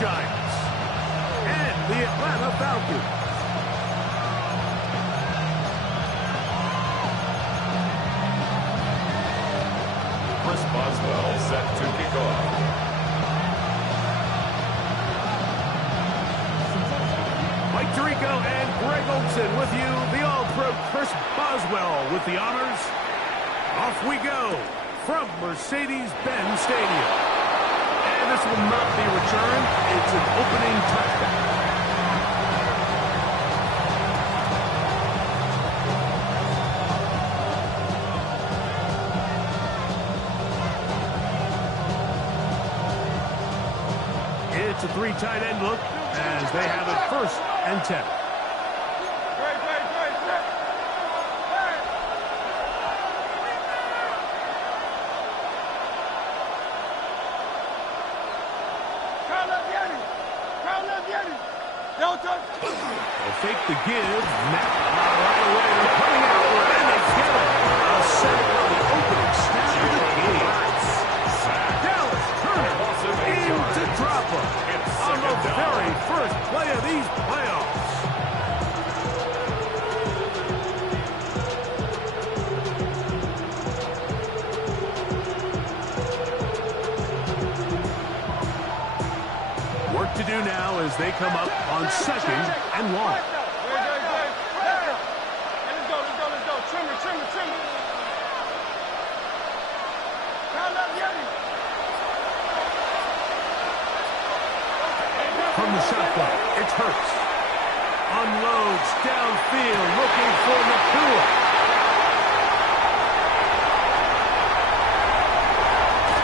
Giants and the Atlanta Falcons. Chris Boswell set to kick off. Mike Tirico and Greg Olson with you. The All-Pro Chris Boswell with the honors. Off we go from Mercedes-Benz Stadium. And this will not be returned. It's an opening touchdown. It's a three tight end look as they have it 1st and 10. They'll fake the give. Right away, they're coming outward, and they get it. A sack on the opening snap of the game. Dallas Turner into dropper on the very first play of these playoffs. Work to do now as they come up on 2nd and long. From the shotgun, it's Hurts. Unloads downfield, looking for Nakua.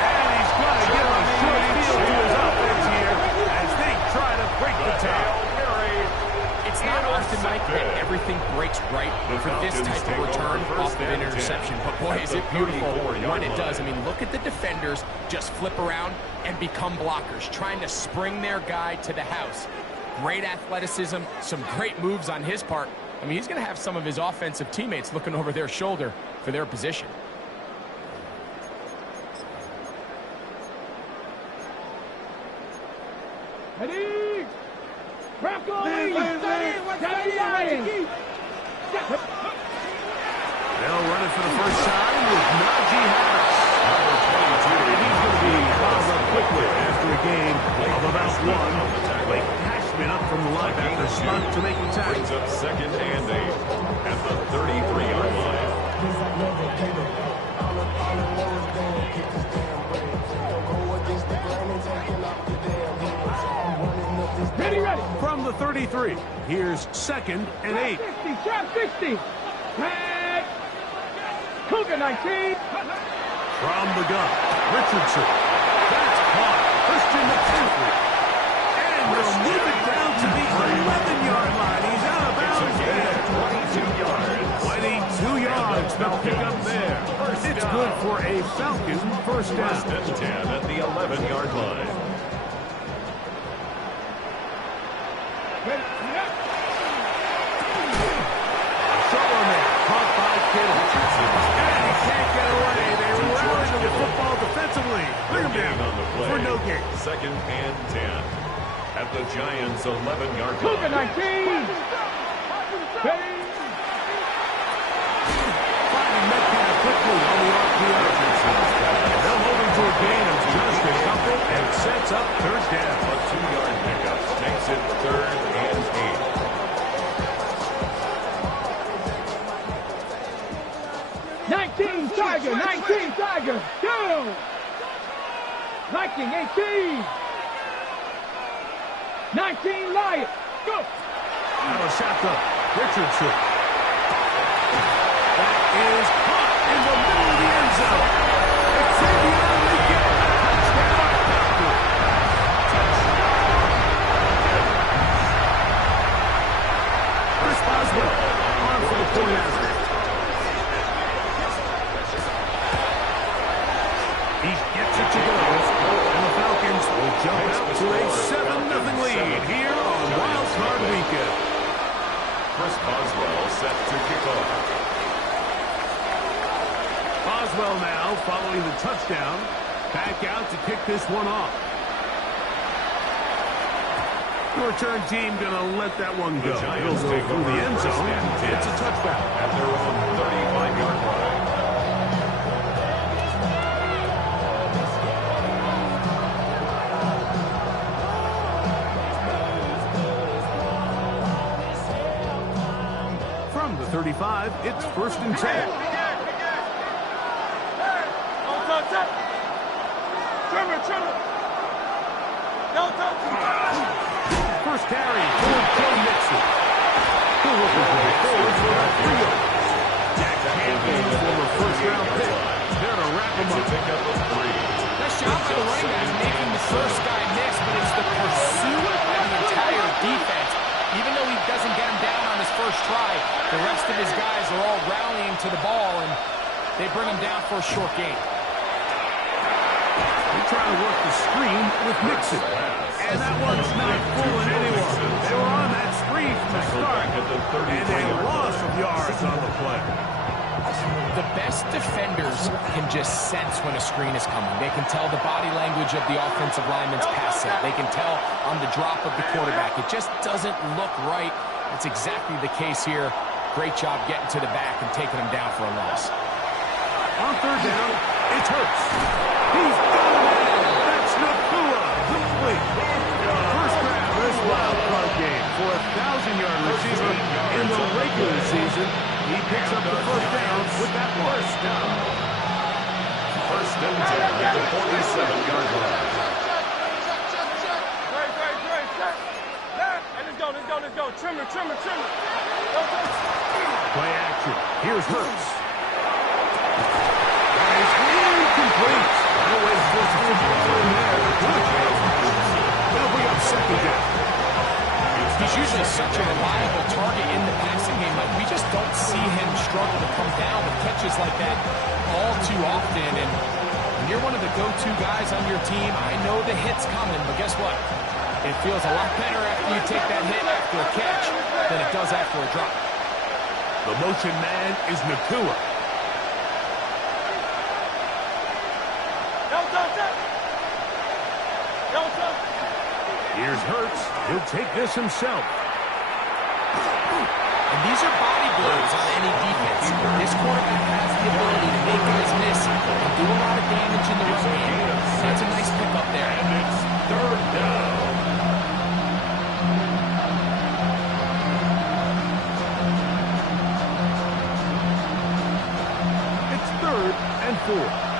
And he's going to give a short field to his offense here as they try to break the tie. It's not often, Mike, that everything breaks right for this type of return off of an interception. But, boy, is it beautiful when it does. I mean, look at the defenders just flip around and become blockers, trying to spring their guy to the house. Great athleticism, some great moves on his part. I mean, he's going to have some of his offensive teammates looking over their shoulder for their position. Ready? They'll run it for the first time with Najee Harris. And he's going to be fouled up quickly after a game of about 1. Blake Cashman up from the linebacker spot to make the tackle. Brings up 2nd and 8 at the 33-yard line. Ready. From the 33, here's 2nd and 8. 60. Red. Cougar 19. From the gun, Richardson. That's caught. Christian McCaffrey. And they'll move it down to the 11-yard line. He's out of bounds there. 22 yards. They'll pick up there. It's good for a Falcon first down. 1st and 10 at the 11-yard line. Defensively, bring him down on the play for no gain. 2nd and 10 at the Giants' 11-yard line. Cougar 19. Finding Metcalf quickly on the RPO. They'll hold him to a gain of just a couple and sets up 3rd down. A 2-yard pickup makes it 3rd and 8. 19 Tiger, down. Viking 18. 19 Lion, go. Now a shotgun, Richardson. That is caught in the middle of the end zone. Xavier Lincoln, touchdown. Chris Boswell on for the point after. He gets it to go. And the Falcons will jump out to a 7-0 lead here on Wild Card Weekend. Chris Boswell set to kick off. Boswell now following the touchdown. Back out to kick this one off. The return team going to let that one go. It'll go through the end zone. It's a touchback. At their own 35-yard line. From the 35, it's 1st and 10. First carry for Joe Mixon. He'll look forward for about 3 yards. Jack Campbell, former first-round pick. There to wrap him up. Nice job by the running back making the first guy miss, but it's the pursuit of the entire defense. Even though he doesn't get him down on his first try, the rest of his guys are all rallying to the ball, and they bring him down for a short gain. They try to work the screen with Mixon. And that one's not fooling anyone. They were on that screen from the start. And a loss of yards on the play. The best defenders can just sense when a screen is coming. They can tell the body language of the offensive lineman's pass set. They can tell on the drop of the quarterback. It just doesn't look right. It's exactly the case here. Great job getting to the back and taking him down for a loss. On 3rd down, it's Hurts. He's got it. That's Nakua. Complete. First grab of this wild card game for a 1,000-yard receiver in the regular season. He picks up the first down with that one. First and 10 at the 47-yard line. Let's go. Trimmer. Play action. Here's Hurts. It's incomplete. No way to force a football in there. They'll bring up 2nd down. He's usually such a reliable target in the passing game, but we just don't see him struggle to come down with catches like that all too often. And when you're one of the go-to guys on your team, I know the hit's coming, but guess what? It feels a lot better after you take that hit after a catch than it does after a drop. The motion man is Nakua. Here's Hurts. He'll take this himself. And these are body blows on any defense. This quarterback has the ability to make guys miss and do a lot of damage in the run game. That's a nice pickup there. And it's 3rd down. It's 3rd and 4.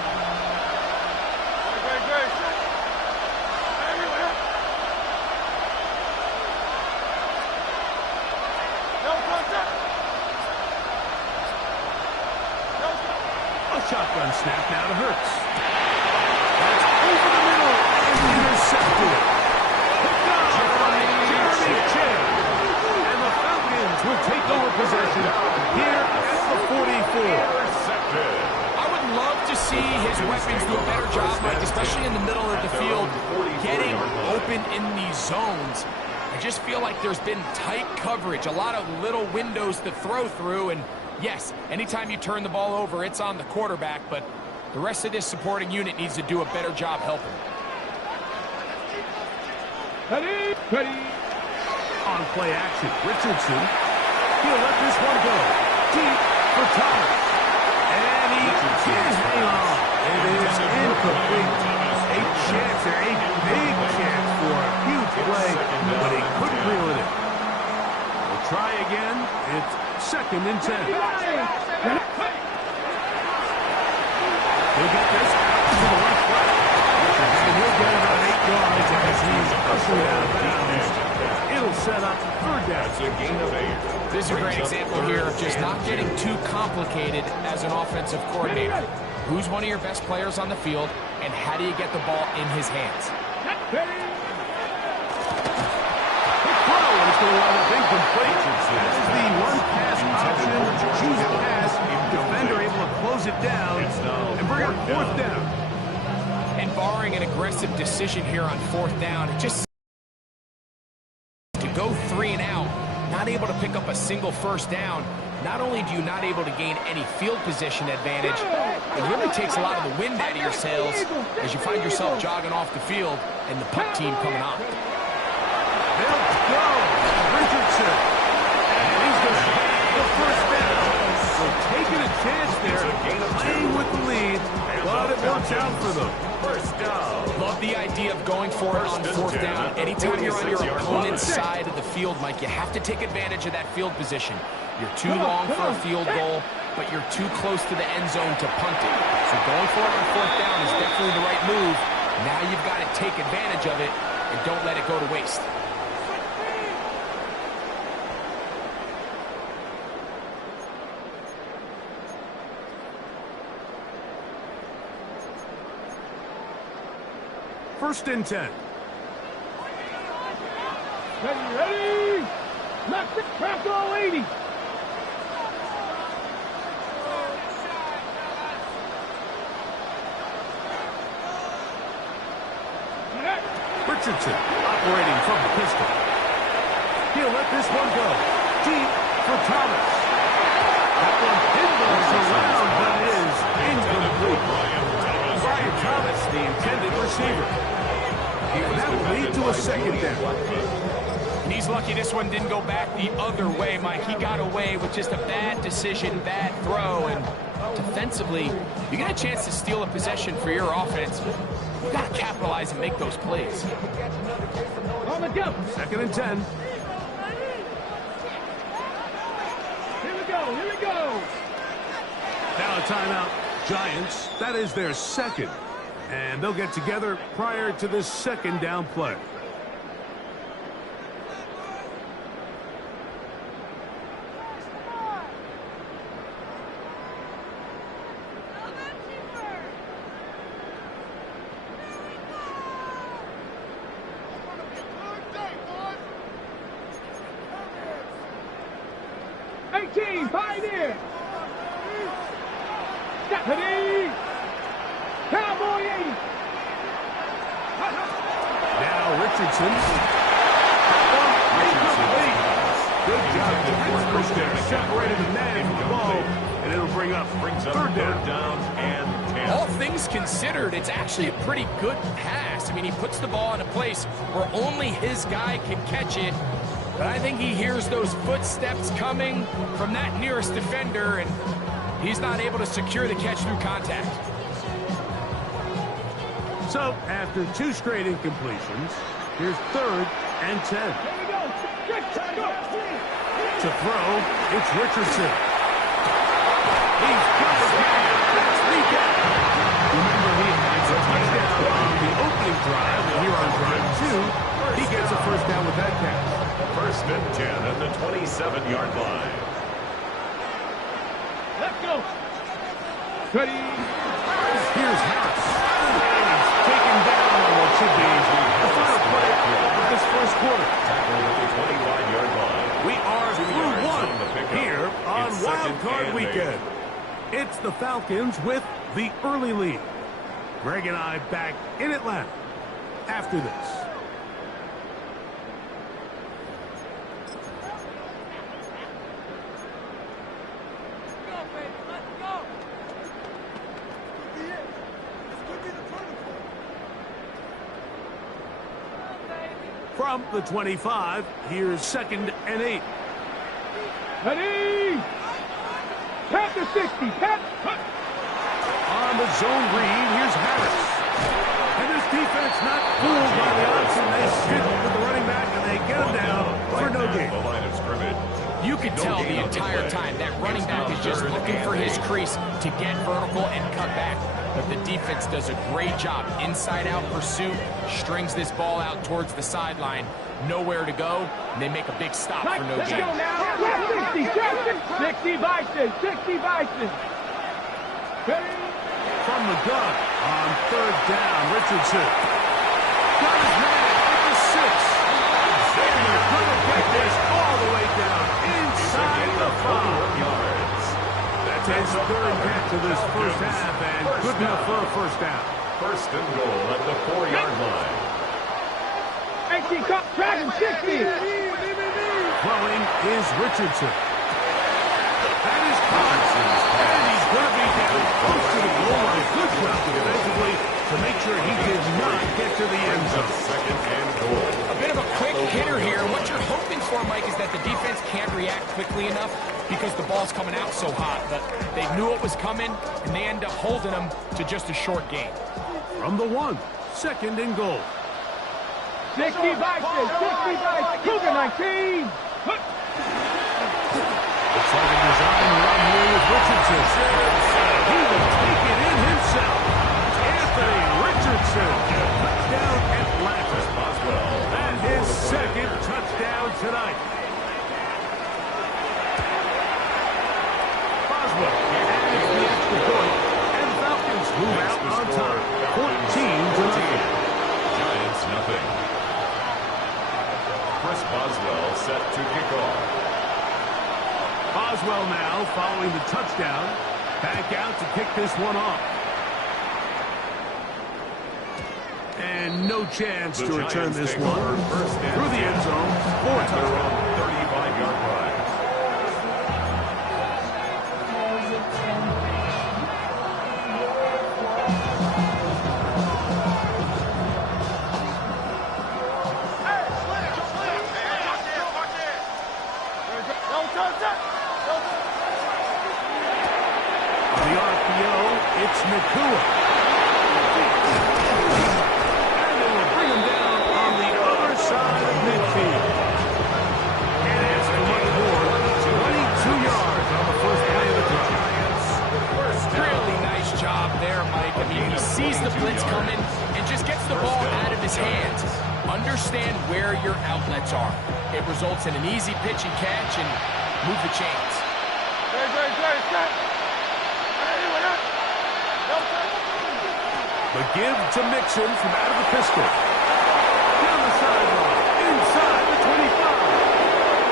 Shotgun snap now to Hurts. That's over the middle and intercepted. Picked up by Jeremy Chin. And the Falcons will take over possession here at the 44. I would love to see his weapons do a better job, Mike, especially in the middle of the field, getting open in these zones. I just feel like there's been tight coverage, a lot of little windows to throw through, and yes, anytime you turn the ball over, it's on the quarterback, but the rest of this supporting unit needs to do a better job helping. Ready. On play action, Richardson. He'll let this one go. Deep for Thomas. And he can't hang on. It is incomplete. A chance there, a big chance for a huge play, but he couldn't reel it in. We'll try again. It's 2nd and 10. He'll get this out to the left flat. And he'll get about 8 yards as he's ushered out of bounds. It'll set up 3rd down. It's a gain of 8. This is a great example here of just not getting too complicated as an offensive coordinator. Who's one of your best players on the field, and how do you get the ball in his hands? It's going to wind up incomplete. This is the one-pass option. Choose a pass. Defender able to close it down and bring up 4th down. And barring an aggressive decision here on 4th down, it just to go 3 and out, not able to pick up a single first down. Not only do you not able to gain any field position advantage, it really takes a lot of the wind out of your sails as you find yourself jogging off the field and the punt team coming on. They'll go. Richardson. And he's going to get the first down. So taking a chance there, playing with the lead, but it works out for them. First down. Love the idea of going for it on fourth down. Anytime you're on your opponent's side of the field, Mike, you have to take advantage of that field position. You're too long for a field goal, but you're too close to the end zone to punt it. So going for it on fourth down is definitely the right move. Now you've got to take advantage of it and don't let it go to waste. First and 10. Ready? Knock the crack all 80. Richardson operating from the pistol. He'll let this one go. Deep for Thomas. That one pinballs around, but is incomplete. Brian Thomas, the intended receiver. And that will lead to a second down. And he's lucky this one didn't go back the other way, Mike. He got away with just a bad decision, bad throw, and defensively, you get a chance to steal a possession for your offense. You got to capitalize and make those plays. On the go. Second and 10. Here we go. Here we go. Now a timeout. Giants, that is their second. And they'll get together prior to this second down play. Pioneer! Stephanie! Cowboy 80! Now Richardson. Good job to there. Separated the man from the ball, and it'll bring up third down and 10. All things considered, it's actually a pretty good pass. I mean, he puts the ball in a place where only his guy can catch it. But I think he hears those footsteps coming from that nearest defender, and he's not able to secure the catch through contact. So, after two straight incompletions, here's third and 10. Here we go. To throw, it's Richardson. He's got his man. That's the gap. Remember, he has a touchdown on the opening drive, and here on drive 2, he gets a first down with that catch. First and 10 at the 27-yard line. Let's go. Ready? Here's Harris. And he's taken down on what should be the final play of this first quarter. Tackle at the 25-yard line. We are through one here on It's second wildcard and weekend. It's the Falcons with the early lead. Greg and I back in Atlanta after this. From the 25, here's second and 8. Ready? Pat the 60. Pat. On the zone read, here's Harris. And this defense not fooled by the option. They stick with the running back, and they get him down for no gain. The line of scrimmage. You could tell the entire time that running back is just looking for his crease to get vertical and cut back. But the defense does a great job. Inside-out pursuit, strings this ball out towards the sideline. Nowhere to go, and they make a big stop for no Let's gain. go now. 60 Bison. 60 Bison. Ready? From the gun on third down, Richardson. Got his man at the 6. And they're going to get this all the way down inside the 5 yards. That's his third catch of this first half, and good enough for a first down. First and goal at the 4-yard line. 80 cut track 60. Throwing is Richardson. That is Collins. And he's going to be down close to the goal line. Good job defensively to make sure he did not get to the end zone. Second and goal. A bit of a quick hitter here can't react quickly enough because the ball's coming out so hot. But they knew it was coming, and they end up holding them to just a short gain. From the 1, 2nd and goal. 60 by Cougar 19. Looks like a design run here with Richardson. He will take it in himself. Anthony Richardson. Touchdown Atlanta. And his 2nd touchdown tonight. Boswell adds the extra point. And Falcons move out on top. 14-0. Giants nothing. Chris Boswell set to kick off. Boswell now following the touchdown. Back out to kick this one off. And no chance to return this one. Through the end zone for a touchdown. 35-yard line. It's Nakua. And they will bring him down on the other side of midfield. And as for much more, 22 yards on the first play of the drive. Really nice job there, Mike. I mean, he sees the blitz coming and just gets the ball out of his hands. Understand where your outlets are. It results in an easy pitch and catch and move the chains. The give to Mixon from out of the pistol. Down the sideline, inside the 25.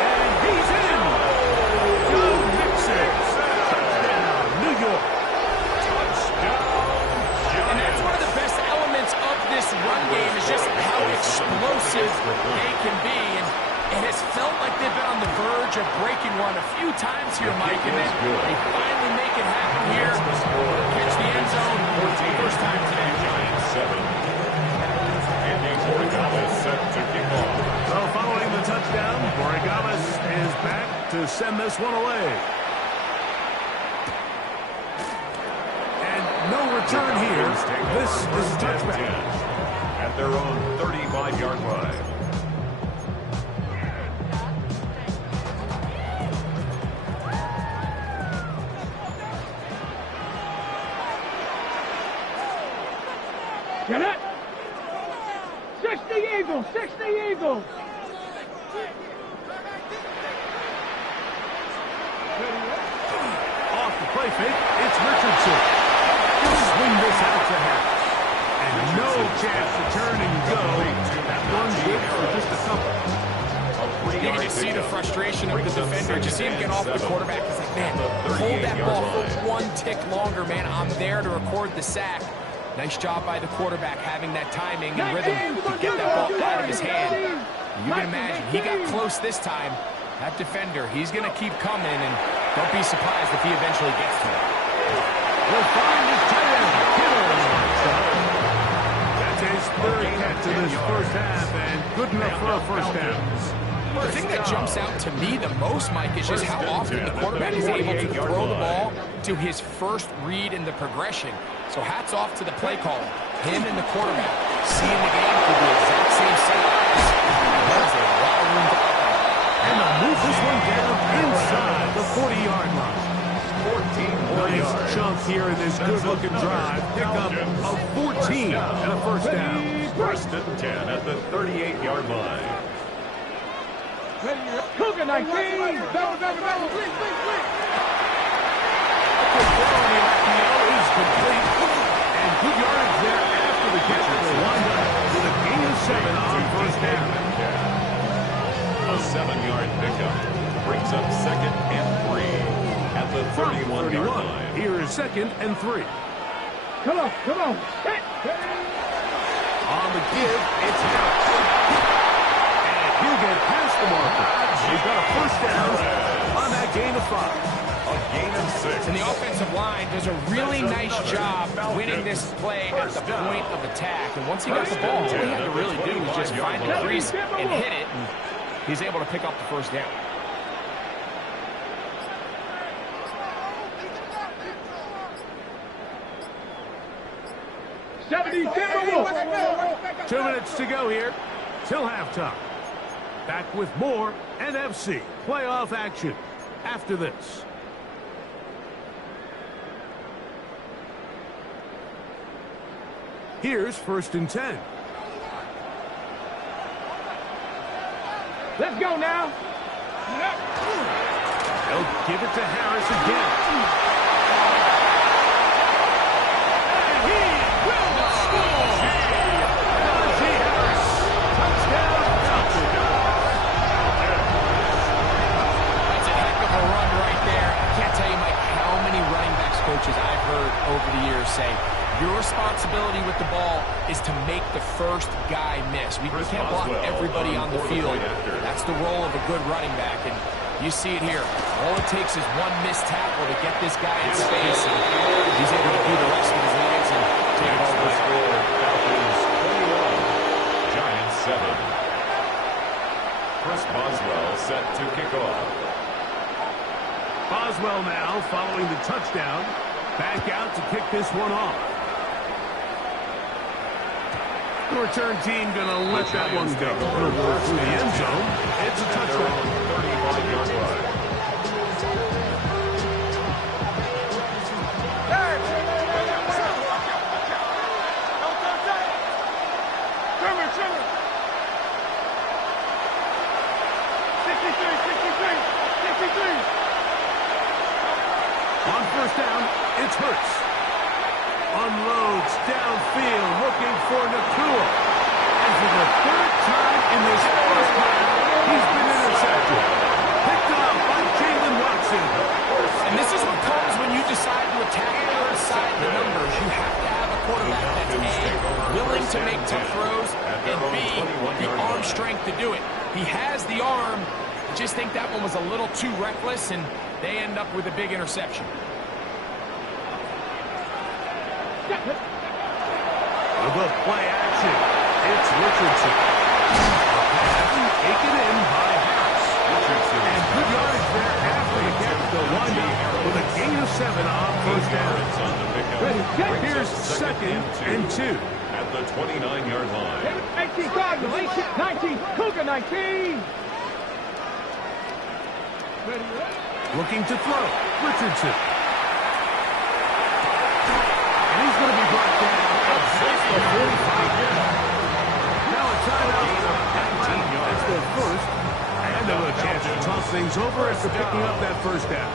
And he's in. Go Mixon. Touchdown, New York. And that's one of the best elements of this run game is just how explosive they can be. And it has felt like they've been on the verge of breaking one a few times here, Mike, and then they finally make it happen here. Catch the end zone for the first time today. Giants 7. Andy Borregales set to kick off. So following the touchdown, Borregales is back to send this one away. And no return here. This is a touchback. At their own 35-yard line. Get it! 60 Eagles! 60 Eagles! Off the play fake, it's Richardson. He'll swing this out to half. And no chance to turn and go. That one's good for just a couple. You can just see the frustration of the defender. Just see him get off the quarterback. He's like, man, hold that ball for one tick longer, man. I'm there to record the sack. Nice job by the quarterback having that timing and rhythm to get that ball out of his hand. You can imagine, he got close this time. That defender, he's going to keep coming, and don't be surprised if he eventually gets to it. We'll find his tight end, Kittle. That's his 3rd catch of this first half, and good enough for a first down. The thing that jumps out to me the most, Mike, is just how often the quarterback is able to throw the ball to his first read in the progression. So hats off to the play caller. Him and the quarterback seeing the game through the exact same set of eyes. There's a lot of room to open. And they'll move this one down inside the 40-yard line. 14 nice chunk here in this good-looking drive. Pick up a 14 and a first down. 1st and 10 at the 38-yard line. Cougar 19! Double, please! The throw on the RPO is complete. And good yardage there after the catch. They'll wind up with a gain of 7 on first down. A 7-yard pickup brings up 2nd and 3 at the 31-yard line. Here is 2nd and 3. Come on! Hit! On the give, it's Harris. And he'll get past the marker. He's got a first down on that gain of 5. A gain of 6. And the offensive line does a really nice job winning this play at the point of attack. And once he got the ball, all he had to really do was just find the crease and hit it. And he's able to pick up the first down. 70 Timberwolves. 2 minutes to go here till halftime. Back with more NFC playoff action after this. Here's 1st and 10. Let's go now. They'll give it to Harris again. And he will score! Najee Harris, touchdown Falcons. That's a heck of a run right there. I can't tell you, Mike, how many running backs coaches I've heard over the years say, your responsibility with the ball is to make the first guy miss. We can't block everybody on the field. That's the role of a good running back, and you see it here. All it takes is one missed tackle to get this guy in space, and he's able to do the rest with his legs and take it all the way. Falcons 21, Giants 7. Chris Boswell set to kick off. Boswell now following the touchdown. Back out to kick this one off. The return team going to let that one go. It'll go through the end zone. It's a touchdown. 35-yard line. Trimmer. 63. On 1st down, it's Hurts. Unloads downfield, looking for Nakua. And for the 3rd time in this first half, he's been intercepted. Picked up by Jalen Watson. And this is what comes when you decide to attack outside the numbers. You have to have a quarterback that's A, willing to make tough throws, and B, the arm strength to do it. He has the arm. I just think that one was a little too reckless, and they end up with a big interception. With the play action, it's Richardson. Taken in by Harris. Richardson. And good yardage there after the catch. They'll wind up with a gain of 7 on 1st down. Here's 2nd and 2. At the 29-yard line. 18 Cardinals, 19, Cougar 19. Looking to throw. Richardson. And he's going to be brought down at the 45. Now a timeout. 19 yards. That's their first. And a chance to toss things over after picking up that 1st down.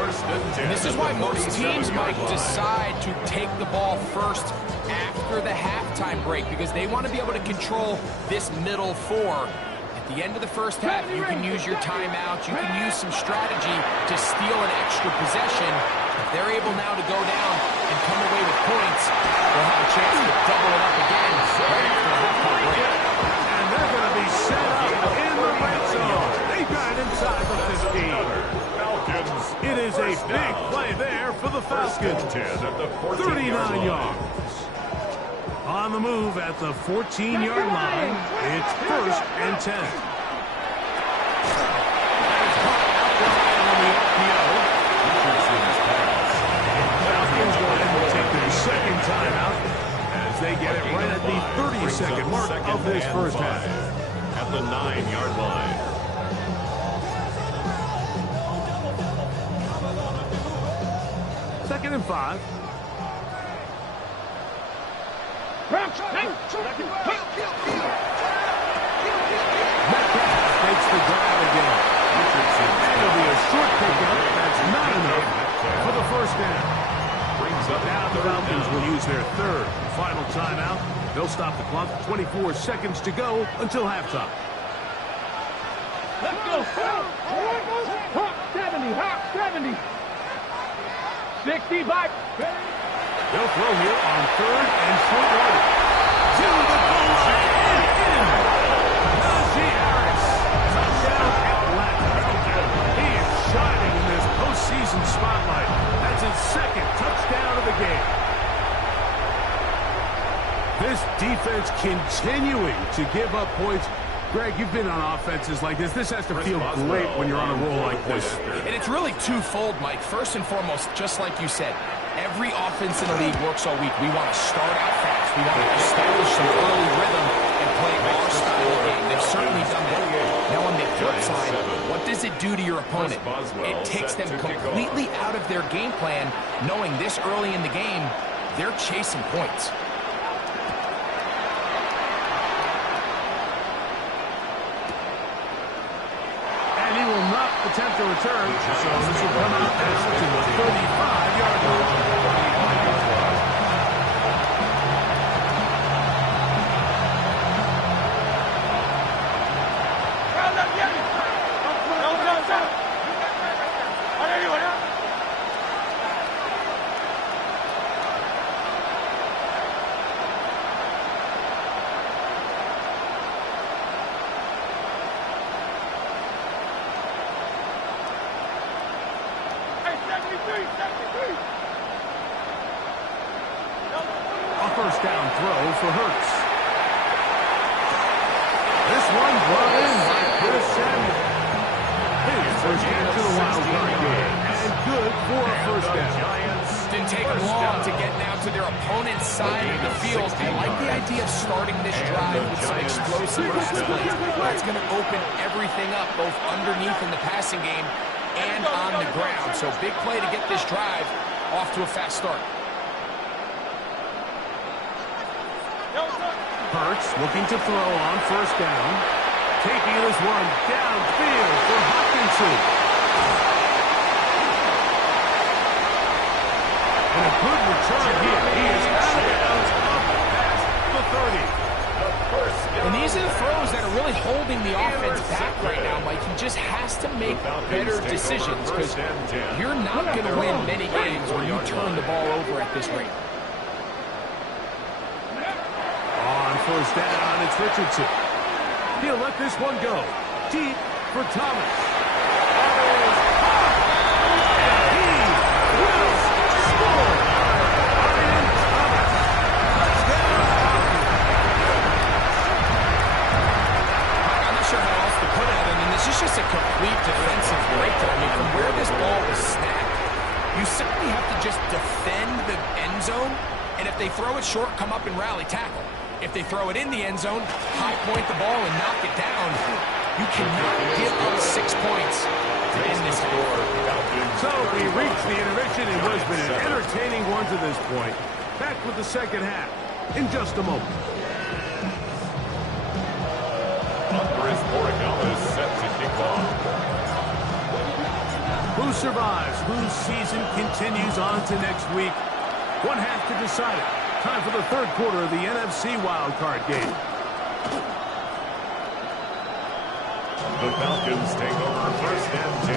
And this is why most teams might decide to take the ball first after the halftime break, because they want to be able to control this middle 4. At the end of the first half, you can use your timeout, you can use some strategy to steal an extra possession. If they're able now to go down and come away with points, they'll have a chance to double it up again right after the halftime break. And they're going to be set up in the red zone. They got it inside the 15. It is a big play there for the Falcons. 39 yards. On the move at the 14-yard line, it's 1st and 10. Falcons go ahead and take their 2nd timeout as they get it right at the 30-second mark of this first half. At the 9-yard line. Second and 5. Metcalf takes the grab again. And it'll be a short pickup. That's not enough for the 1st down. Now the Falcons will use their 3rd and final timeout. They'll stop the clock. 24 seconds to go until halftime. Let's go. 70. 65. They'll throw here on 3rd and short yardage. To the goal line and in. Najee Harris. Touchdown Atlanta. He is shining in this postseason spotlight. That's his 2nd touchdown of the game. This defense continuing to give up points Greg, you've been on offenses like this. This has to feel great when you're on a roll like this. And it's really twofold, Mike. First and foremost, just like you said, every offense in the league works all week. We want to start out fast. We want to establish some early rhythm and play our style of game. They've certainly done that. Now, on the flip side, what does it do to your opponent? It takes them completely out of their game plan, knowing this early in the game, they're chasing points. Attempt to return, so this will come out now to the 35-yard line. First down throw for Hurts. This one brought in by Pcen. His first into the wildcard game. And good for a first down. Didn't take them long to get now to their opponent's side of the field. I like the idea of starting this drive with some explosive plays. That's going to open everything up, both underneath in the passing game and on the ground. So big play to get this drive off to a fast start. Hurts looking to throw on first down. Taking this one downfield for Hopkinson. And a good return here. He is out of bounds up past the 30. And these are the throws that are really holding the offense back right now, Mike. He just has to make better decisions because you're not going to win many games when you turn the ball over at this rate. First down, it's Richardson. He'll let this one go. Deep for Thomas. And he will score. Ryan Thomas. Touchdown. I'm not sure how else to put it other than this is just a complete defensive breakdown. I mean, from where this ball was snapped, you simply have to just defend the end zone, and if they throw it short, come up and rally tackle. If they throw it in the end zone, high point the ball and knock it down. You cannot give up 6 points to end this score. So we reached the intermission. It has been an entertaining one to this point. Back with the second half in just a moment. Andres Borregales is set to kick off. Who survives? Whose season continues on to next week? One half to decide it. Time for the third quarter of the NFC wildcard game. The Falcons take over first and 10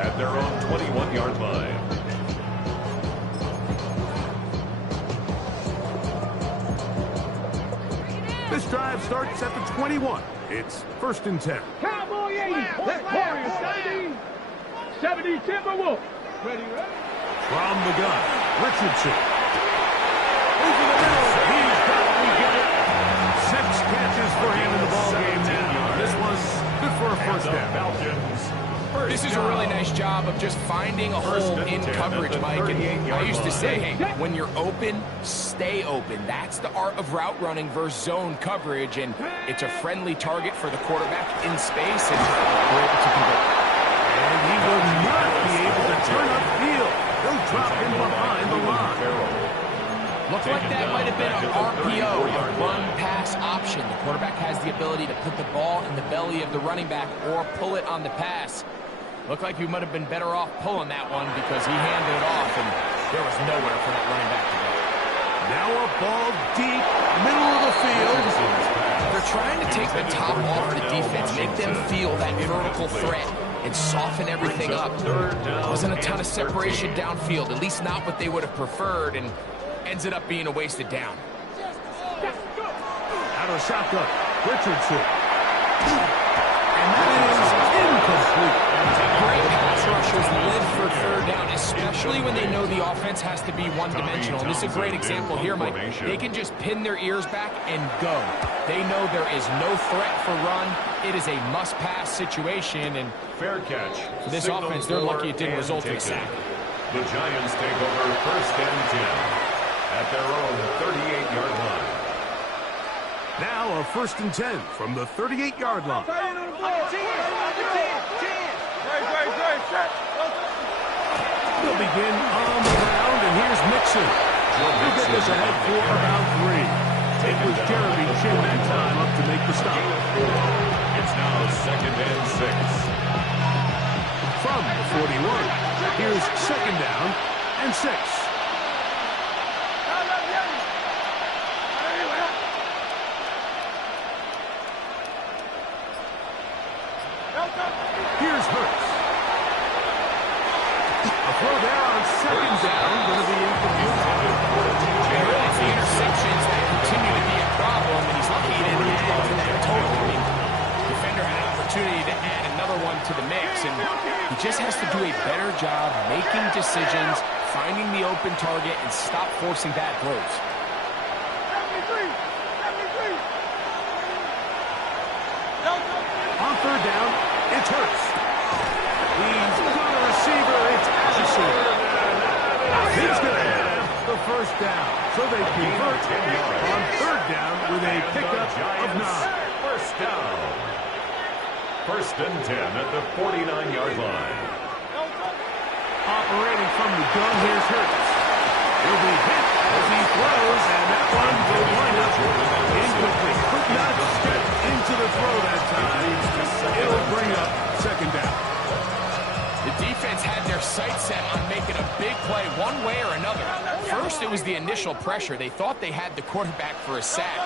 at their own 21-yard line. This drive starts at the 21. It's first and 10. Cowboy 80. That Warriors 70. 70 Timberwolves. Ready? From the gun, Richardson. Over the middle, he's got to get it. 6 catches for him in the ball game now. This one's good for a first down. This is a really nice job of just finding a hole in coverage, Mike. And I used to say, hey, when you're open, stay open. That's the art of route running versus zone coverage. And it's a friendly target for the quarterback in space, and we're able to convert. And he will not be able to turn upfield. They'll drop him behind the line. Looked like that might have been an RPO, a run-pass option. The quarterback has the ability to put the ball in the belly of the running back or pull it on the pass. Looked like he might have been better off pulling that one because he handed it off, and there was nowhere for that running back to go. Now a ball deep, middle of the field. They're trying to take the top off the defense, make them feel that vertical threat, and soften everything up. Wasn't a ton of separation downfield, at least not what they would have preferred, and ends it up being a wasted down. Out of shotgun, Richardson. And that is incomplete. Great pass rushers live for third down, especially especially when they know the offense has to be one-dimensional. And this is a great example here, Mike. They can just pin their ears back and go. They know there is no threat for run. It is a must-pass situation, and fair catch. for this offense, they're lucky it didn't result in a sack. The Giants take over 1st and 10 at their own 38-yard line. Now a 1st and 10 from the 38-yard line. They'll begin on the ground, and here's Mixon. He'll get this ahead for about 3. It was Jeremy Chin that time up to make the stop. It's now 2nd and 6. From the 41, here's 2nd down and 6. Here's Hurts. A throw there on 2nd down, going to be incomplete. And really, it's the interceptions that continue to be a problem, and he's lucky he didn't add to that total. I mean, the defender had an opportunity to add another one to the mix, and he just has to do a better job making decisions, finding the open target, and stop forcing bad throws. On 3rd down, it's Hurts. He's got a receiver. It's Addison. He's going to have the 1st down. So they convert on 3rd down with a pickup of 9. 1st down. 1st and 10 at the 49-yard line. Operating from the gun, here's Hurts. He'll be hit as he throws, and that one will wind up incomplete. Could not step into the throw that time. It'll bring up 2nd down. The defense had their sights set on making a big play one way or another. First, it was the initial pressure. They thought they had the quarterback for a sack,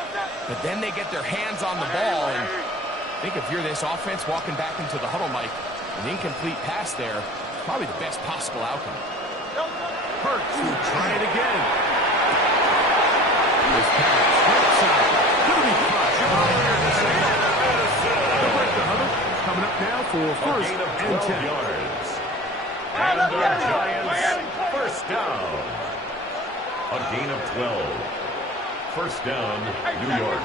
but then they get their hands on the ball, and I think if you're this offense walking back into the huddle, Mike, an incomplete pass there, probably the best possible outcome. Hurts will try it again. This pass, right side, going to be crushed. They'll break the huddle. Coming up now for 1st and 10. Yards. And the Giants 1st down. A gain of 12. 1st down, New York.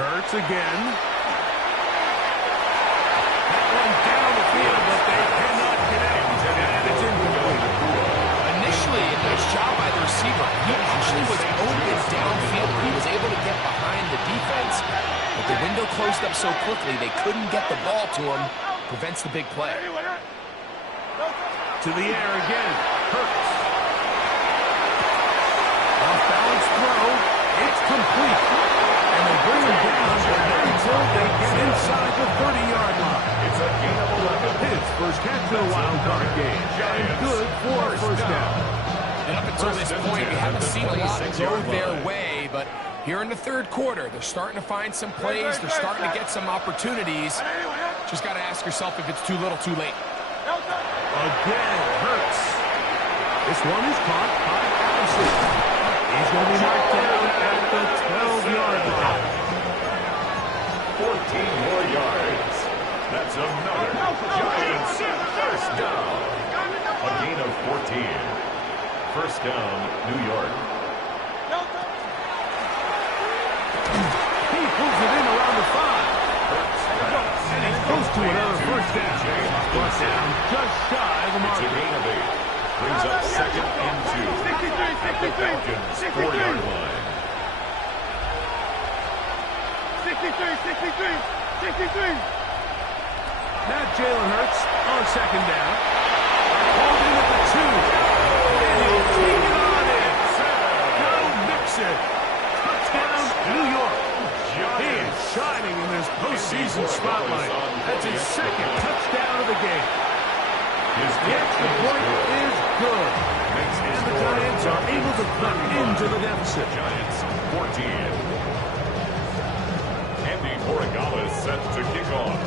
Hurts again. That one down the field, but they cannot connect. And it's incomplete. Initially, a nice job by the receiver. He actually was open downfield. He was able to get behind the defense, but the window closed up so quickly they couldn't get the ball to him. Prevents the big play. To the air again. Hurts. Off balance throw. It's complete. And they bring him down, but not until they get inside the 30-yard line. It's a gain of 11. His first catch in a wild card game. And good for a 1st down. And up until this point, we haven't seen a lot go their way, but here in the 3rd quarter, they're starting to find some plays. They're starting to get some opportunities. Just got to ask yourself if it's too little, too late. Again, Hurts. This one is caught by Addison. He's going to be marked down at the 12-yard line. 14 more yards. That's another Giants 1st down. A gain of 14. 1st down, New York. He pulls it in around the 5. And he goes to another 1st down. Brought down just shy of the It's a mark. gain of 8. Brings up 2nd and 2 at the Falcons' 4-yard line. 63. Now Jalen Hurts on 2nd down. Holding at the 2. And he'll take it on in. Go Mixon. Touchdown, New York. He is shining in this postseason spotlight. That's his 2nd touchdown of the game. The extra point is good. And the Giants are able to cut into the deficit. Giants 14. Andy Borregales set to kick off.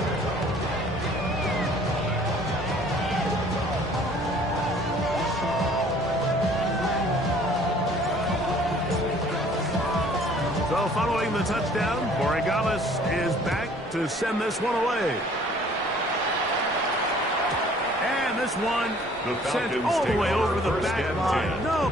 So following the touchdown, Borregales is back to send this one away. And this one The sent Falcons all the take way over over the first back and line. 10. No.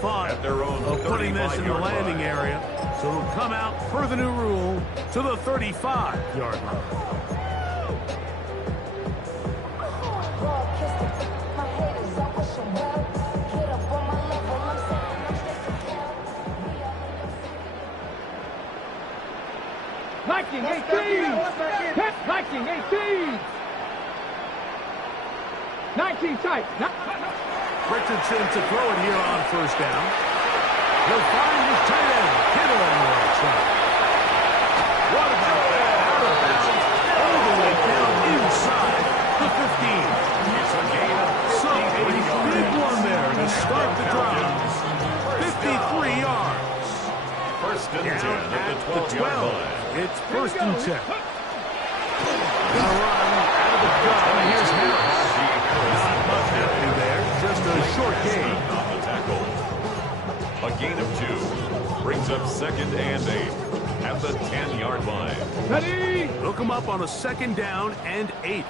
Fun At their own of putting this in the 35-yard landing line. area, so it'll come out per the new rule to the 35-yard line. Liking 18. Liking 18. 19 tight. Richardson to throw it here on first down. He'll find his tight end. Hit on the right side. What about that? Out of bounds. All the way down inside the 15. It's a gain of So a big one there to start the drive. 53 yards. First and 10 Down at the at the 12-yard 12. line. It's first and 10. Gonna run out of the gun. Here's Harris. Not much happening there. Just a short gain. On the tackle. A gain of 2 brings up second and 8 at the 10-yard line. Ready? Hook him up on a second down and 8.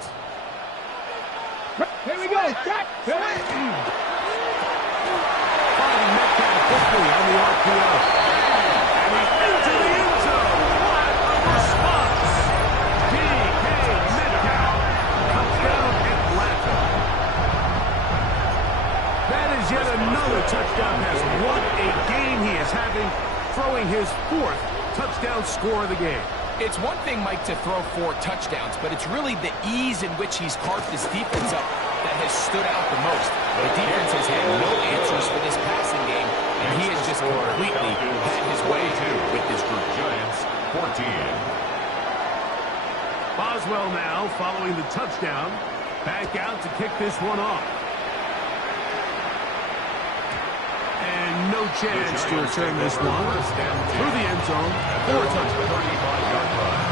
Here we go. Jack. Finding Metcalf quickly on the RPO. And he's into the end zone. What a response. D.K. Metcalf. Touchdown Atlanta. That is yet another touchdown pass. What a game he is having, throwing his 4th touchdown score of the game. It's one thing, Mike, to throw 4 touchdowns, but it's really the ease in which he's carved his defense up that has stood out the most. The defense has had no answers for this passing game, and he has just completely had his way with this group. Giants 14. Boswell now following the touchdown. Back out to kick this one off. And no chance to return this one through the end zone for a touchdown. 35-yard line.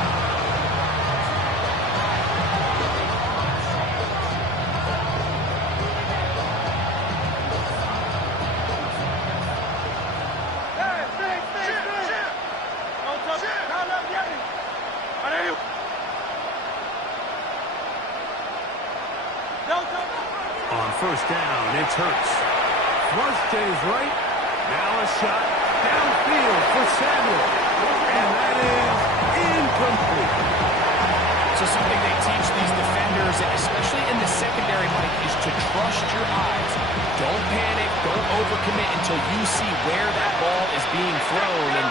On first down, it's Hurts. Flush to his right. Now a shot downfield for Samuel. And that is incomplete. So something they teach these defenders, especially in the secondary, Mike, is to trust your eyes. Don't panic. Don't overcommit until you see where that ball is being thrown. And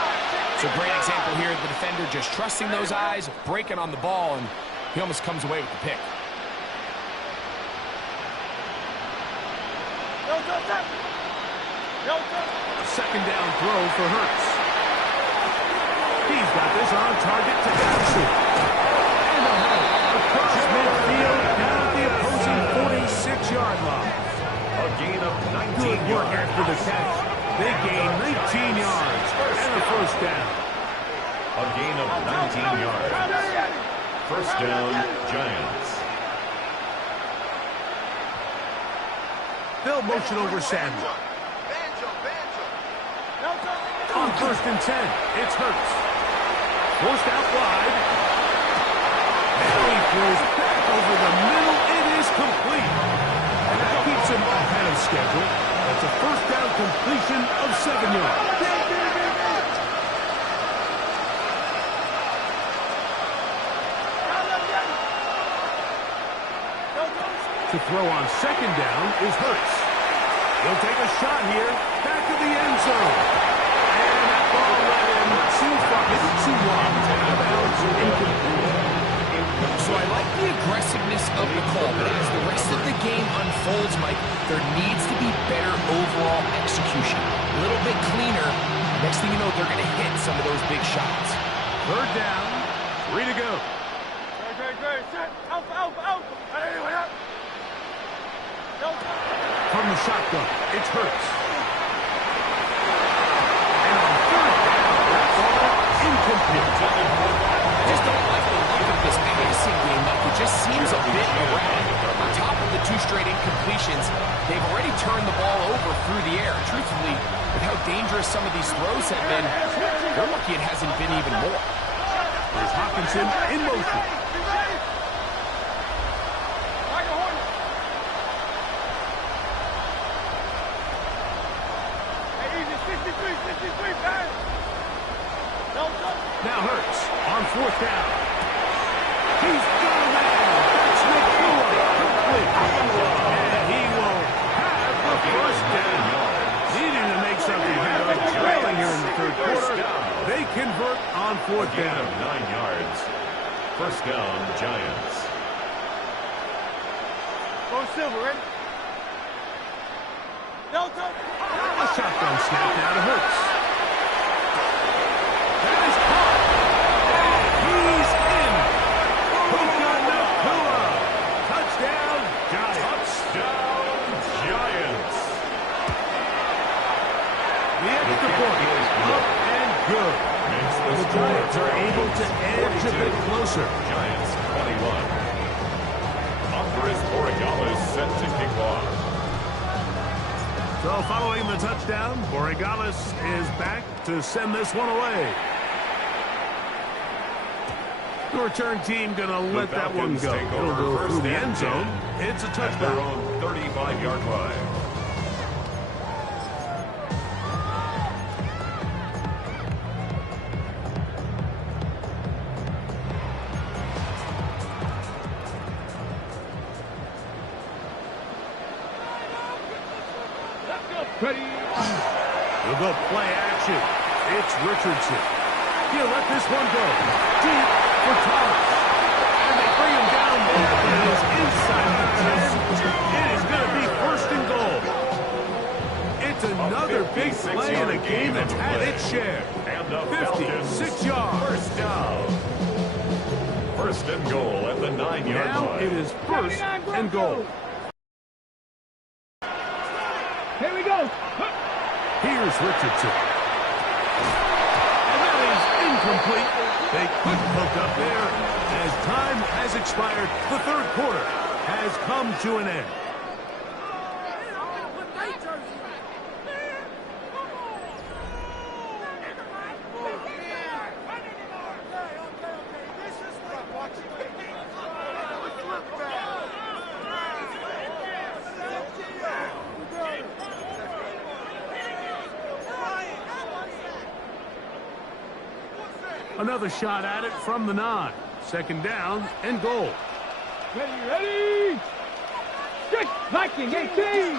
it's a great example here of the defender just trusting those eyes, breaking on the ball, and he almost comes away with the pick. Second down throw for Hurts. He's got this on target to Gibson. And across midfield, down at the opposing 40. They gain 19 yards and a first down. A gain of 19 yards. First down, Giants. They'll motion over Samuel. On 1st and 10, it's Hurts. Forced out wide. Now he throws back over the middle. It is complete. And that keeps him ahead of schedule. That's a first down completion of 7 yards. To throw on 2nd down is Hurts. He'll take a shot here. Back to the end zone. And that ball went in too far. Too long. Out of bounds. Incomplete. So I like the aggressiveness of the call, but as the rest of the game unfolds, Mike, there needs to be better overall execution. A little bit cleaner. Next thing you know, they're going to hit some of those big shots. 3rd down. 3 to go. From the shotgun, it's Hurts. And on 3rd down, that ball incomplete. I just don't like the look of this passing game. Like, it just seems a bit erratic. On top of the 2 straight incompletions, they've already turned the ball over through the air. Truthfully, with how dangerous some of these throws have been, they're lucky it hasn't been even more. There's Hawkinson in motion. Now Hurts on 4th down. He's got a man. That's McCoy. Complete. And he will have the first down. Needing to make something happen. Trailing here in the 3rd quarter. They convert on 4th down. 9 yards. First down, Giants. Go Silver, ready? A shotgun snap now to Hurts. That is caught. And he's in. Puka Nakua. Touchdown, Giants. Touchdown, Giants. The extra point is up and good. The Giants are able to edge a bit closer. Giants 21. Andres Borregales set to kick off. So following the touchdown, Borregales is back to send this one away. The return team going to let that one go. It'll go through the end zone. It's a touchdown. At their own 35-yard line. Ready? We'll go play action. It's Richardson. He'll let this one go. Deep for Thomas. And they bring him down there, but it is inside the 10. It is going to be 1st and goal. It's another big play in a game that's had its share. 56 yards. First down. 1st and goal at the 9-yard Now line. it is 1st and goal. Here we go. Here's Richardson. And that is incomplete. They couldn't hook up there. As time has expired, the 3rd quarter has come to an end. Another shot at it from the 9. 2nd down and goal. Ready? Stick! Viking 18!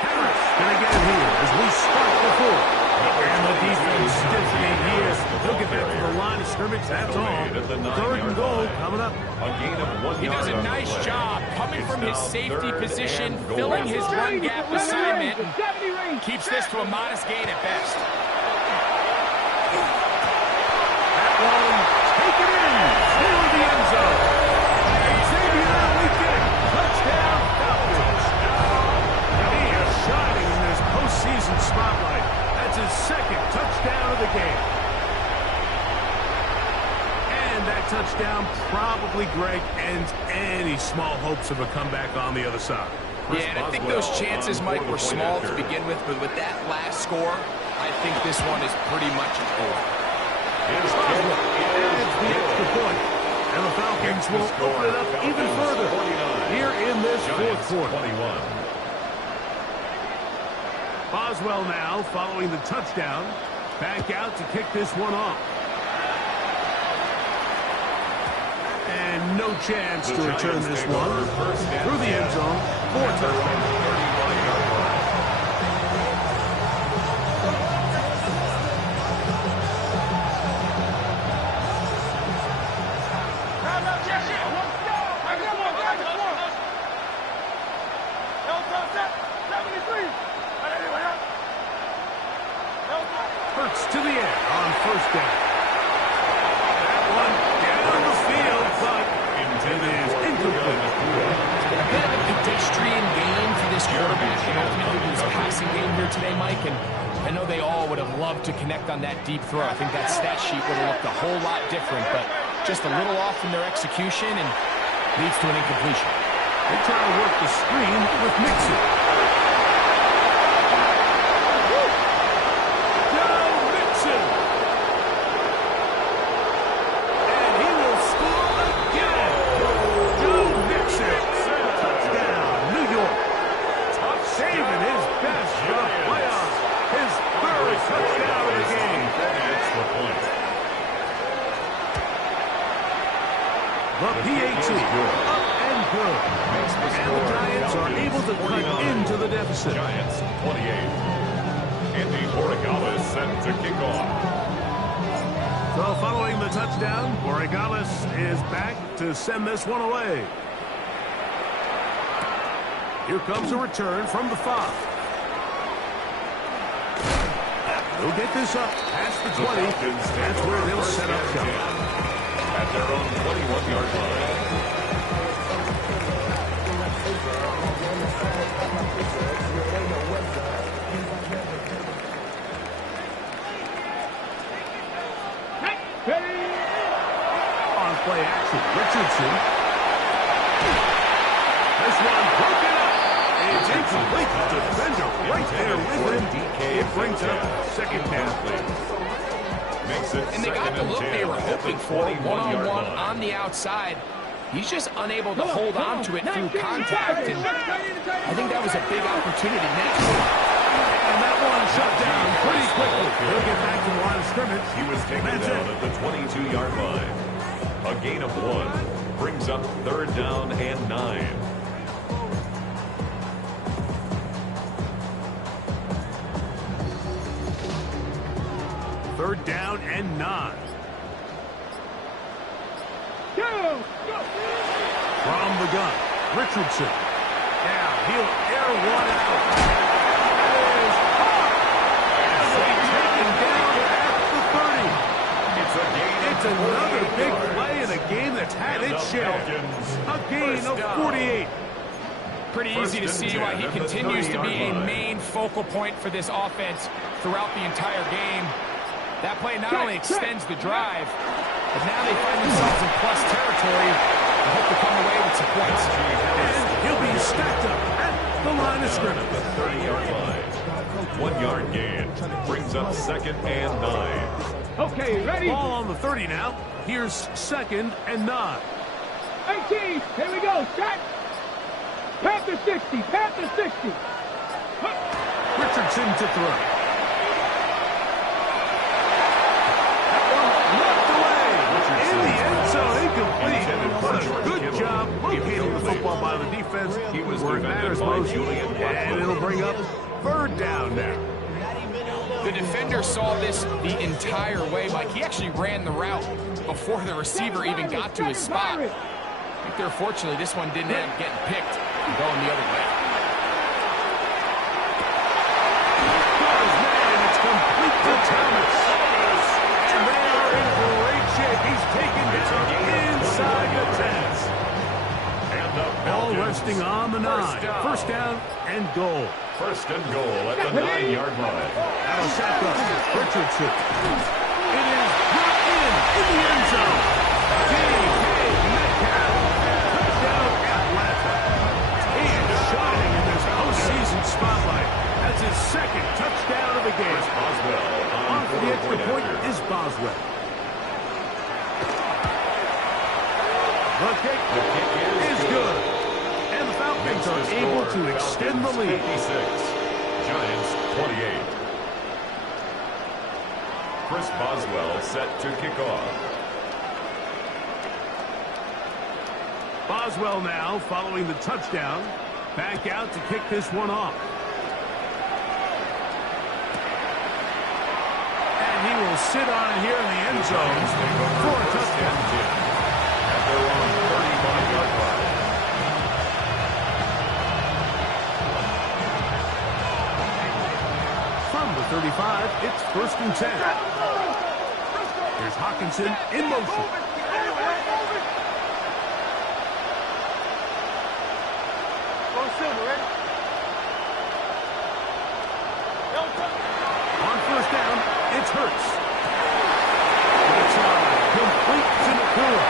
Harris gonna get it here as we start the 4th. And the defense stiffening here. He'll get back to the line of scrimmage. That's all. 3rd and goal coming up. A gain of 1 He does a yard on the nice play. job coming from his It's now safety 3rd position, and goal. filling his run gap assignment, and 70 range. keeps this to a modest gain at best. That one taken in through the end zone. And Xavier, we get it. touchdown probably, Greg, ends any small hopes of a comeback on the other side. Yeah, and I think those chances, Mike, were small to begin with, but with that last score, I think this one is pretty much over. It's the extra point, and the Falcons will open it up even further here in this fourth quarter. Boswell now following the touchdown. Back out to kick this one off. And no chance to return this one through the end zone for a touchdown. Hurts to the air on first down. That one down the field, but it is incomplete. A bit of a pedestrian game for this quarterback and ultimately his passing game here today, Mike. And I know they all would have loved to connect on that deep throw. I think that stat sheet would have looked a whole lot different, but just a little off in their execution and leads to an incompletion. They try to work the screen with Mixon. The Pcen up and good. And the Giants are able to cut into the deficit. Giants 28. Andy Borregales set to kick off. So following the touchdown, Borregales is back to send this one away. Here comes a return from the 5. They'll get this up past the 20. That's where they'll set up shop. At their own 21-yard line. On play action, Richardson. This one broken up. It's incomplete. The defender right there with him. It brings up second down. And they got the look they were hoping for, one-on-one on the outside. He's just unable to hold on to it through contact, and I think that was a big opportunity next. And that one shut down pretty quickly. He'll get back to the line of scrimmage. He was taken down at the 22-yard line. A gain of 1 brings up third down and 9. Third down and 9. Go! From the gun, Richardson. Now he'll air one out. That is hard. And they'll be taken down at the 30. It's another big play in a game that's had its share. A gain of 48. Pretty easy to see why he continues to be a main focal point for this offense throughout the entire game. That play not only extends the drive, but now they find themselves in plus territory and hope to come away with some points. And he'll be stacked up at the line of scrimmage. The 30-yard line. 1-yard gain brings up second and 9. Okay, ready? Ball on the 30 now. Here's second and 9. 18. Here we go. Set. Panther 60. Panther 60. Richardson to throw. What a good job locating the football by the defense. He was where it matters most. And it'll bring up third down now. The defender saw this the entire way, Mike. He actually ran the route before the receiver even got to his spot. I think they're fortunately this one didn't end up getting picked and going the other way. Man, it's complete to Thomas. And they are in great shape. He's taken down inside the 10. Ball resting on the 9. First down and goal. First and goal at the 9-yard line. Now set up Richardson. It is brought in the end zone. Gain Boswell. The kick is good. And the Falcons are able to extend the lead. 56. Giants 28. Chris Boswell set to kick off. Boswell now following the touchdown. Back out to kick this one off. And he will sit on it here in the end zone for a touchdown. At their own 35-yard line. From the 35, it's 1st and 10. Here's Hawkinson in motion. On 1st down, it's Hurts. Complete to Nakua.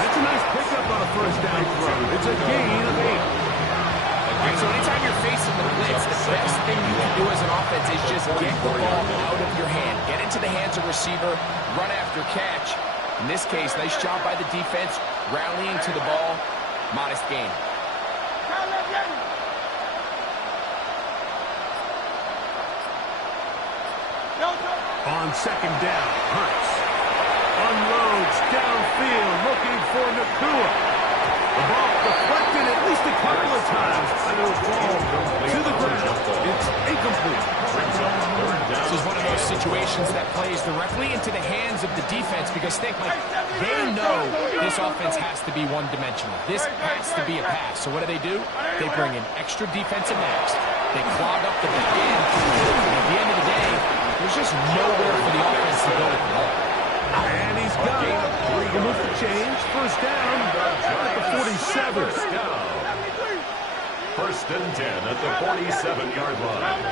That's a nice pickup on a 1st down throw. It's a gain of 8. So anytime you're facing the blitz, the best thing you can do as an offense is just get the ball out of your hand. Get into the hands of receiver, run after catch. In this case, nice job by the defense, rallying to the ball. Modest gain. On 2nd down, Hurts unloads downfield, looking for Nakua. The ball deflected at least a couple of times, and it will fall to the ground. It's incomplete. This is one of those situations that plays directly into the hands of the defense because think, like, they know this offense has to be one-dimensional. This has to be a pass. So what do? They bring in extra defensive backs. They clog up the back end. At the end of the day, there's just nowhere for the offense to go with the ball. And he's got it. Remove the change. 1st down at the 47. 1st and 10 at the 47-yard line.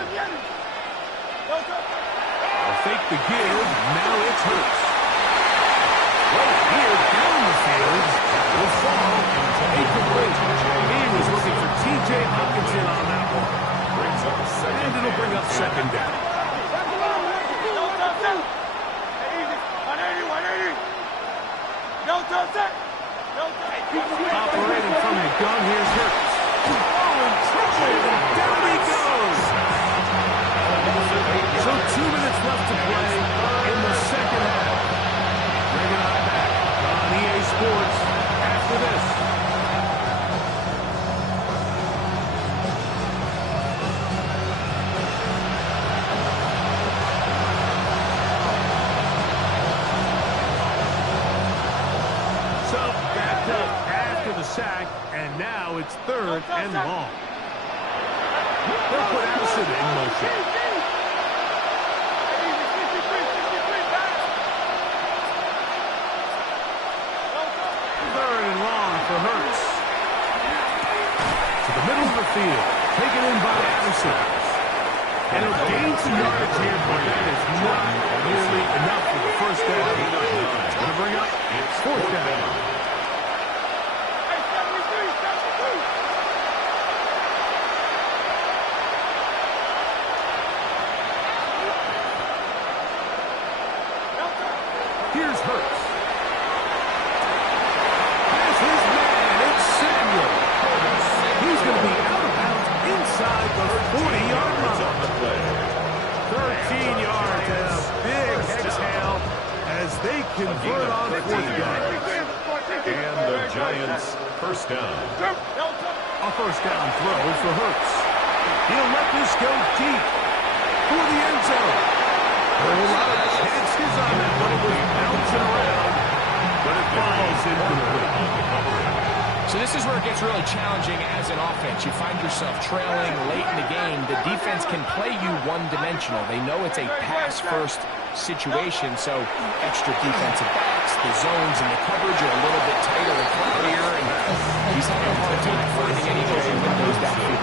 Fake the give. Now it's Hurts. Right here down the field. Will fall. Incomplete. He was looking for T.J. Hawkinson on that one. And it'll bring up 2nd down. Operating from the gun, here's Hurts. Oh, in trouble, and down he goes. So 2 minutes left to play in the 2nd half. Bringing it back on EA Sports after this. So backed up after the sack, and now it's 3rd and long. They'll put Allison in motion. 3rd and long for Hurts. To the middle of the field, taken in by Allison. And he'll gain some yards here, but that is not nearly enough for the 1st down. It's going to bring up 4th down. Here's Hurts. Has his man, it's Samuel. He's going to be out of bounds inside the 40-yard line. 13 yards and a big exhale as they convert on 4th down. And the Giants 1st down. A 1st down throw for Hurts. He'll let this go deep for the end zone. A lot of chances on that one. It was bouncing around, but it falls incomplete. So this is where it gets really challenging as an offense. You find yourself trailing late in the game. The defense can play you one-dimensional. They know it's a pass-first situation, so extra defensive backs, the zones and the coverage are a little bit tighter and clear, and he's having a hard time finding any open windows downfield.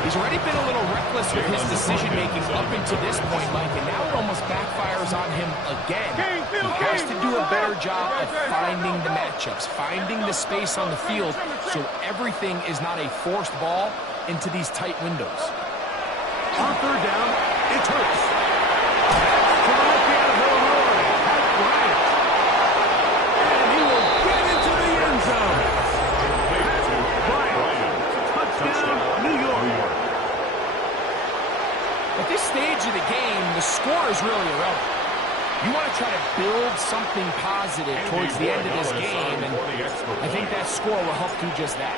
He's already been a little reckless with his decision-making up until this point, Mike, and now it almost backfires on him again. He has to do a better job of finding the matchups, finding the space on the field, so everything is not a forced ball into these tight windows. On 3rd down, it's Hurts. To the left hand of At this stage of the game, the score is really irrelevant. You want to try to build something positive towards the end of this game, and I think that score will help do just that.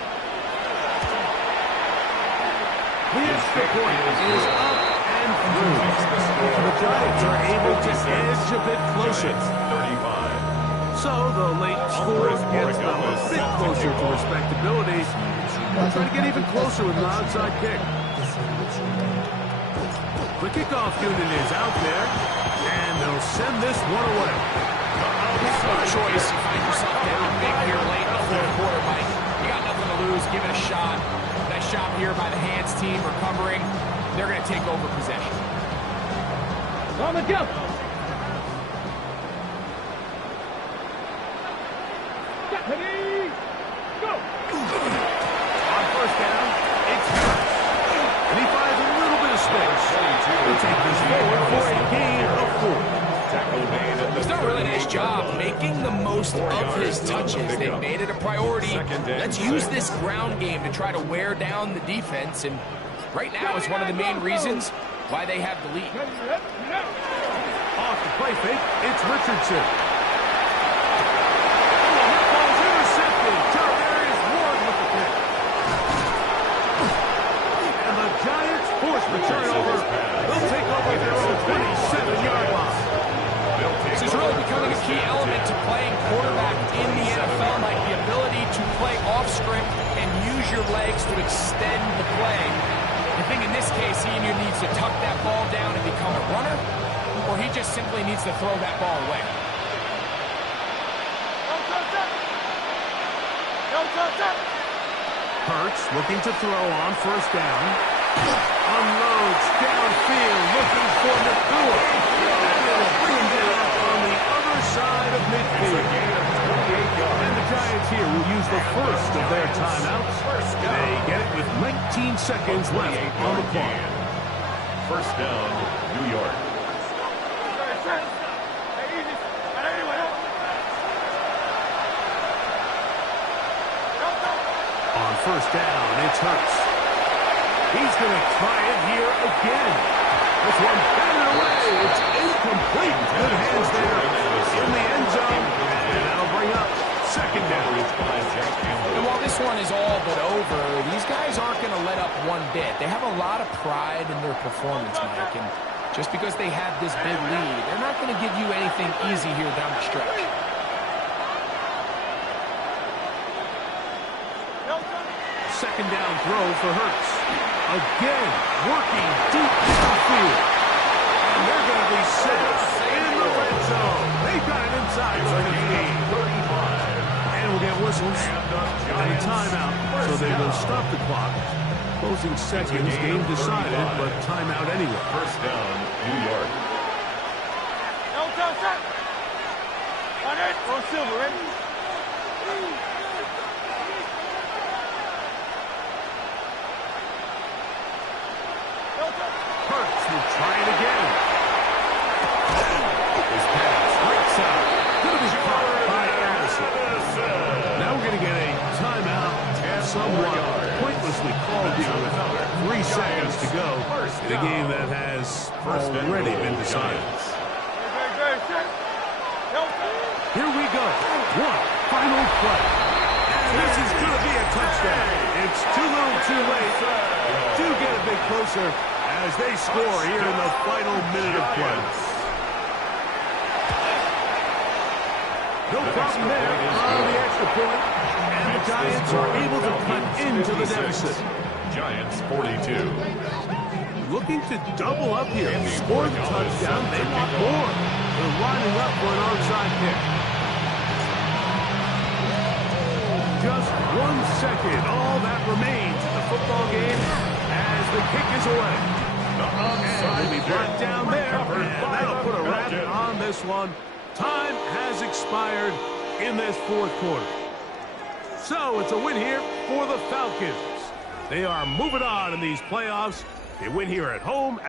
The extra point is up and through. The Giants are able to edge a bit closer. 35. So the late score gets them a bit closer to respectability. They'll try to get even closer with an onside kick. The kickoff unit is out there, and they'll send this one away. Good choice. You find yourself down big here late in the fourth quarter, Mike. You got nothing to lose. Give it a shot. Nice job here by the hands team recovering. They're going to take over possession. On the jump. Ready, go. On first down, it's Harris. And he finds a little bit of space. He'll take this forward for a gain of 4. He's done a really nice job making the most of his touches. They've made it a priority. Let's use this ground game to try to wear down the defense. And right now it's one of the main reasons why they have the lead. Off the play fake, it's Richardson. That ball's intercepted. John Darius Ward with the pick. And the Giants force the turnover. They'll take over their own 27-yard line. This is really becoming a key element to playing quarterback in the NFL, like the ability to play off script and use your legs to extend the play. I think in this case, he either needs to tuck that ball down and become a runner, or he just simply needs to throw that ball away. Hurts looking to throw on first down. Unloads downfield looking for Nakua. And it'll bring him down on the other side of midfield. And the Giants here will use the first of their timeouts. They get it with 19 seconds left on the clock. First down, New York. On first down, it's Hurts. He's going to try it here again. This one batted away. It's incomplete. Good hands there in the end zone. And that'll bring up second down. And while this one is all but over, these guys aren't going to let up one bit. They have a lot of pride in their performance, Mike. And just because they have this big lead, they're not going to give you anything easy here down the stretch. Second down throw for Hurts. Again, working deep downfield. And they're going to be set in the red zone. They've got it inside the 15. And we'll get whistles and a timeout, so they will stop the clock. Closing seconds, game decided, but timeout anyway. First down, New York. Silver, ready? Hurts will try it again. His pass breaks out. Going to be caught by Addison. Now we're going to get a timeout, somewhat pointlessly called here with 3 seconds to go in a game that has already been decided. Here we go. One final play. And this is going to be a touchdown. It's too little too late. Do get a bit closer as they score here in the final minute of play. No problem there on the extra point. And the Giants are able to cut into the deficit. Giants 42. Looking to double up here. Score the touchdown. They want more. They're lining up for an onside kick. Just 1 second. All that remains in the football game as the kick is away. And will be brought down there. And that'll put a wrap on this one. Time has expired in this fourth quarter. So it's a win here for the Falcons. They are moving on in these playoffs. They win here at home.